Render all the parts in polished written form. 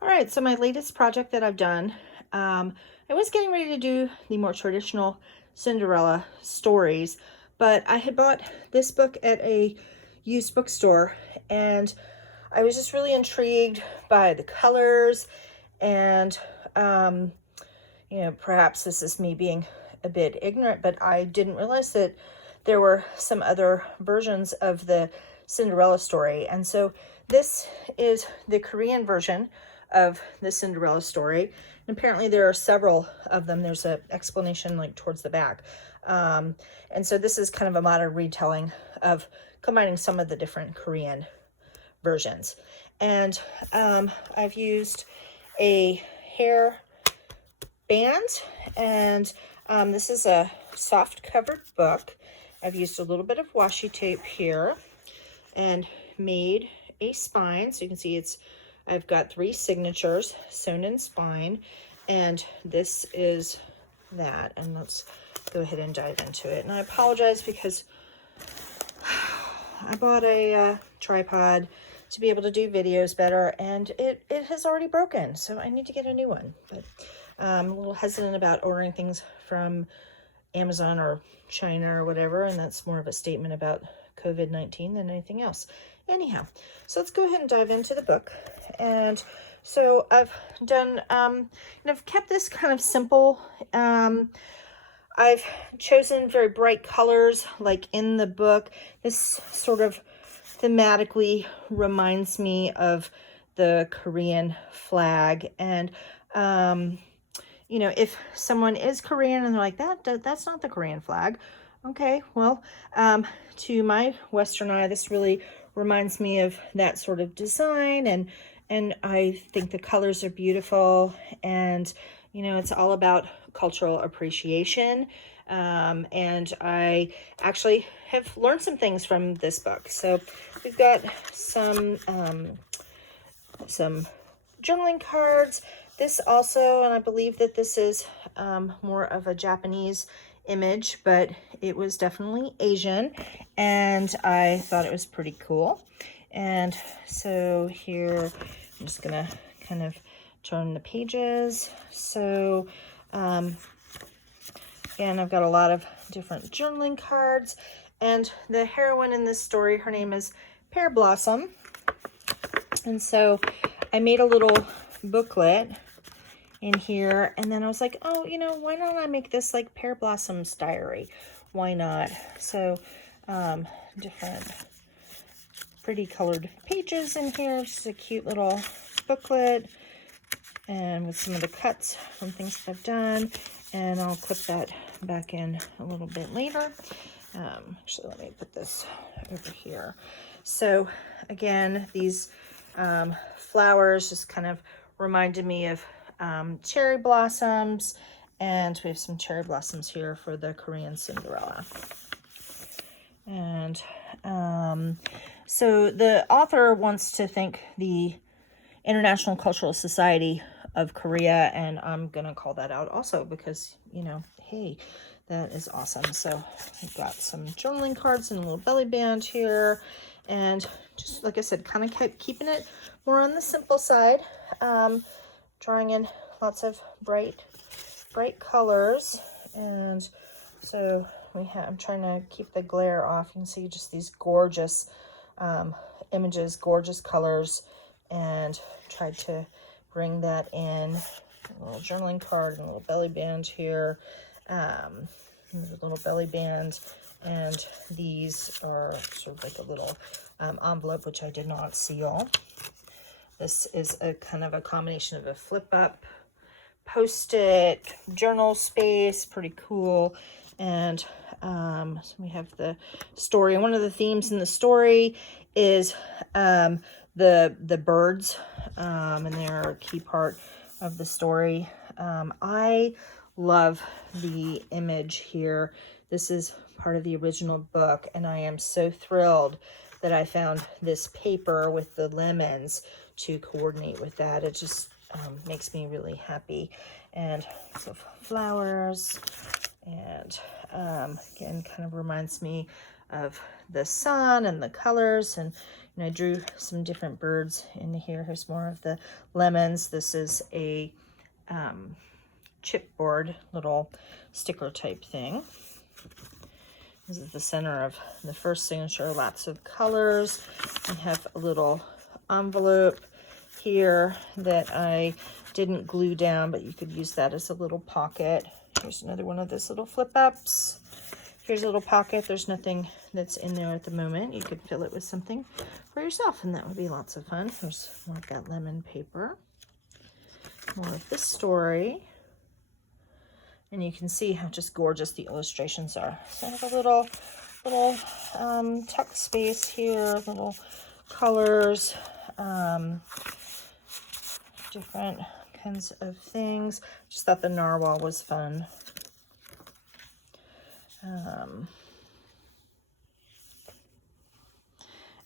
All right, so my latest project that I've done, I was getting ready to do the more traditional Cinderella stories, but I had bought this book at a used bookstore, and I was just really intrigued by the colors, and perhaps this is me being a bit ignorant, but I didn't realize that there were some other versions of the Cinderella story. And so this is the Korean version of the Cinderella story. And apparently there are several of them. There's an explanation like towards the back. And so this is kind of a modern retelling of combining some of the different Korean versions. And I've used a hair band, and this is a soft covered book. I've used a little bit of washi tape here and made a spine. So you can see I've got 3 signatures sewn in spine, and this is that. And let's go ahead and dive into it. And I apologize because I bought a tripod to be able to do videos better, and it has already broken, so I need to get a new one. But I'm a little hesitant about ordering things from Amazon or China or whatever, and that's more of a statement about COVID-19 than anything else. Anyhow, so let's go ahead and dive into the book. And so I've done, and I've kept this kind of simple. I've chosen very bright colors, like in the book. This sort of thematically reminds me of the Korean flag. And if someone is Korean and they're like, that's not the Korean flag. Okay, well, to my Western eye, this really reminds me of that sort of design, and I think the colors are beautiful, and it's all about cultural appreciation. And I actually have learned some things from this book. So we've got some journaling cards. This also, and I believe that this is more of a Japanese image, but it was definitely Asian, and I thought it was pretty cool. And so here, I'm just gonna kind of turn the pages. So again, I've got a lot of different journaling cards, and the heroine in this story, her name is Pear Blossom. And so I made a little booklet in here, and then I was like, oh, why don't I make this like Pear Blossom's diary? Why not? So different pretty colored pages in here. Just a cute little booklet, and with some of the cuts from things that I've done, and I'll clip that back in a little bit later. Actually, let me put this over here. So again, these flowers just kind of reminded me of cherry blossoms, and we have some cherry blossoms here for the Korean Cinderella. And so the author wants to thank the International Cultural Society of Korea, and I'm gonna call that out also because, hey, that is awesome. So I've got some journaling cards and a little belly band here, and just like I said, kind of kept keeping it more on the simple side, drawing in lots of bright colors. And so I'm trying to keep the glare off. You can see just these gorgeous images, gorgeous colors, and tried to bring that in. A little journaling card and a little belly band here. A little belly band, and these are sort of like a little envelope, which I did not seal. This is a kind of a combination of a flip up, Post-it, journal space, pretty cool. And so we have the story. And one of the themes in the story is the birds, and they're a key part of the story. I love the image here. This is part of the original book, and I am so thrilled that I found this paper with the lemons to coordinate with that. It just makes me really happy. And so flowers, and again, kind of reminds me of the sun and the colors. And I drew some different birds in here. Here's more of the lemons. This is a chipboard little sticker type thing. This is the center of the first signature, lots of colors. I have a little envelope here that I didn't glue down, but you could use that as a little pocket. Here's another one of those little flip ups. Here's a little pocket. There's nothing that's in there at the moment. You could fill it with something for yourself, and that would be lots of fun. Here's more of that lemon paper. More of the story. And you can see how just gorgeous the illustrations are. So I have a little tuck space here, little colors, different kinds of things. Just thought the narwhal was fun.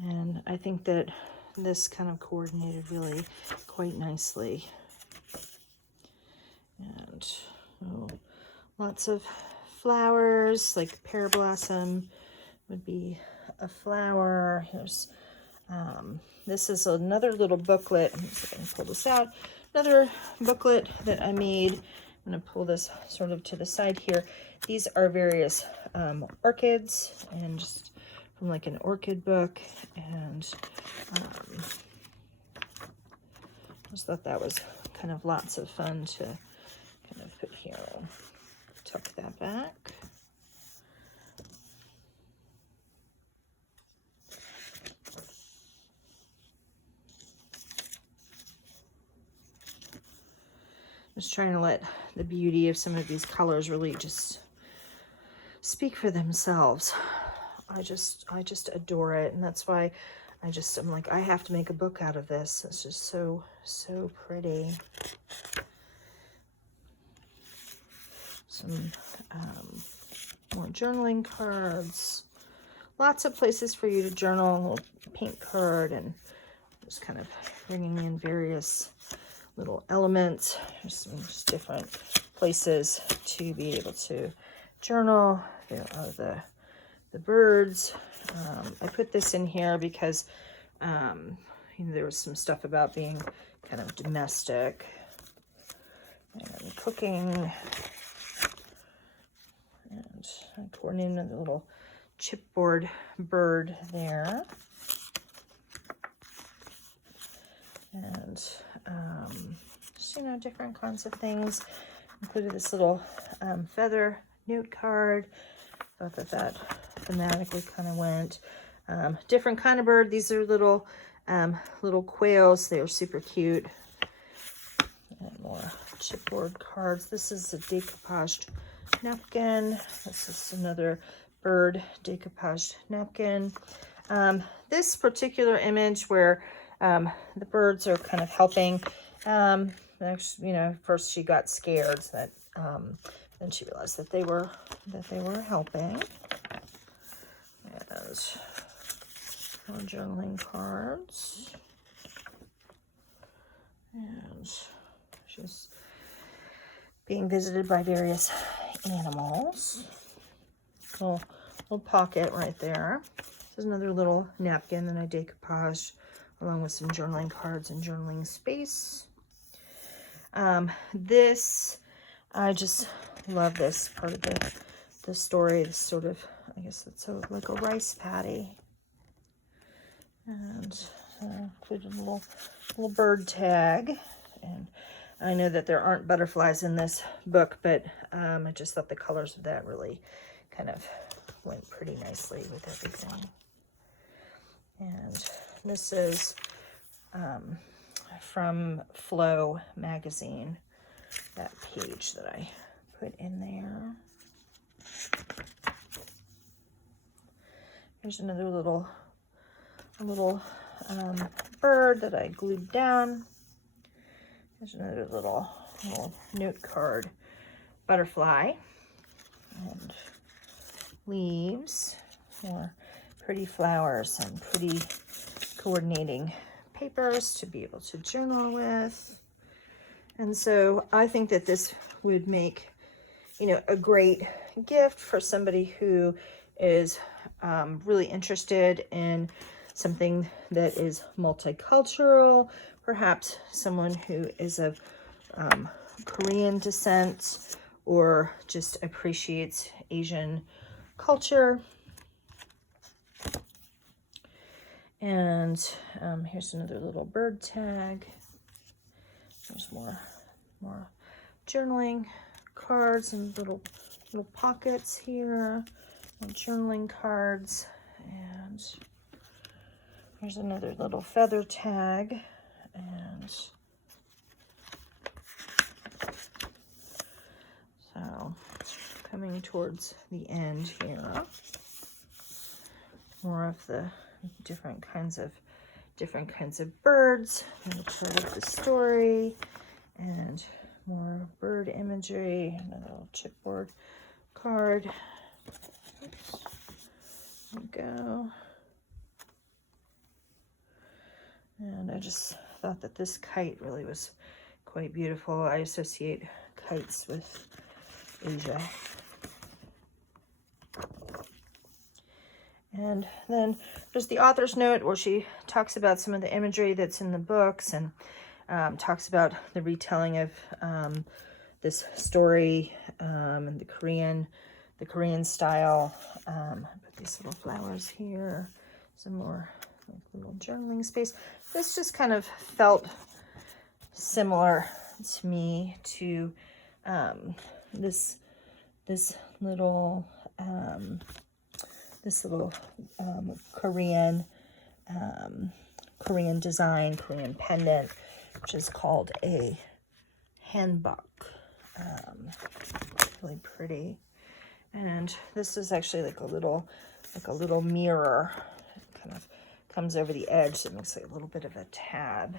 And I think that this kind of coordinated really quite nicely. And lots of flowers, like pear blossom would be a flower. Here's this is another little booklet. Let me see if I can pull this out. Another booklet that I made. I'm going to pull this sort of to the side here. These are various orchids, and just from like an orchid book. And just thought that was kind of lots of fun to kind of put here. Tuck that back. Just trying to let the beauty of some of these colors really just speak for themselves. I just adore it, and that's why I'm like, I have to make a book out of this. It's just so pretty. Some more journaling cards. Lots of places for you to journal. A little paint card, and just kind of bringing in various little elements. There's some just different places to be able to journal. There are the birds. I put this in here because there was some stuff about being kind of domestic and cooking. And I coordinated another little chipboard bird there. And just, different kinds of things. Included this little feather note card. Thought that thematically kind of went. Different kind of bird. These are little quails. They're super cute. And more chipboard cards. This is a decoupaged napkin. This is another bird decoupaged napkin. This particular image where the birds are kind of helping. Actually, first she got scared, so that then she realized that they were helping. And more journaling cards. And she's being visited by various animals. Little pocket right there. This is another little napkin that I decoupaged along with some journaling cards and journaling space. This, I just love this part of the story. This sort of, I guess it's like a rice patty. And included a little bird tag. And I know that there aren't butterflies in this book, but I just thought the colors of that really kind of went pretty nicely with everything. And this is from Flow magazine, that page that I put in there. Here's another little bird that I glued down. There's another little note card butterfly, and leaves, more pretty flowers and pretty coordinating papers to be able to journal with. And so I think that this would make, a great gift for somebody who is really interested in something that is multicultural, perhaps someone who is of Korean descent or just appreciates Asian culture. And here's another little bird tag. There's more journaling cards and little pockets here. And journaling cards. And here's another little feather tag. And so coming towards the end here. More of the different kinds of birds, and part of the story, and more bird imagery, another little chipboard card. Oops. There we go. And I just thought that this kite really was quite beautiful. I associate kites with Asia. And then there's the author's note where she talks about some of the imagery that's in the books, and talks about the retelling of this story in the Korean style. Put these little flowers here, some more like little journaling space. This just kind of felt similar to me to this little Korean design, Korean pendant, which is called a hanbok. Really pretty. And this is actually like a little mirror. It kind of comes over the edge, so it makes like a little bit of a tab.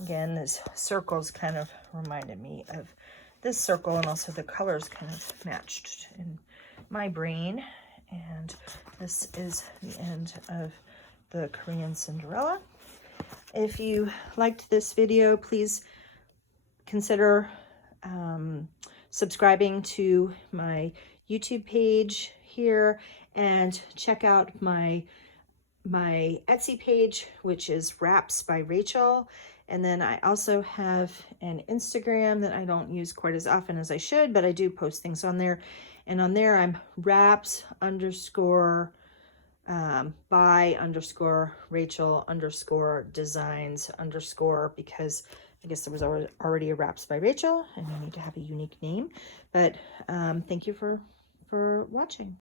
Again, these circles kind of reminded me of this circle, and also the colors kind of matched in my brain. And this is the end of the Korean Cinderella. If you liked this video, please consider subscribing to my YouTube page here, and check out my Etsy page, which is Wraps by Rachel. And then I also have an Instagram that I don't use quite as often as I should, but I do post things on there. And on there, I'm wraps _ by _ Rachel _ designs _ because I guess there was already a Wraps by Rachel, and I need to have a unique name. But thank you for watching.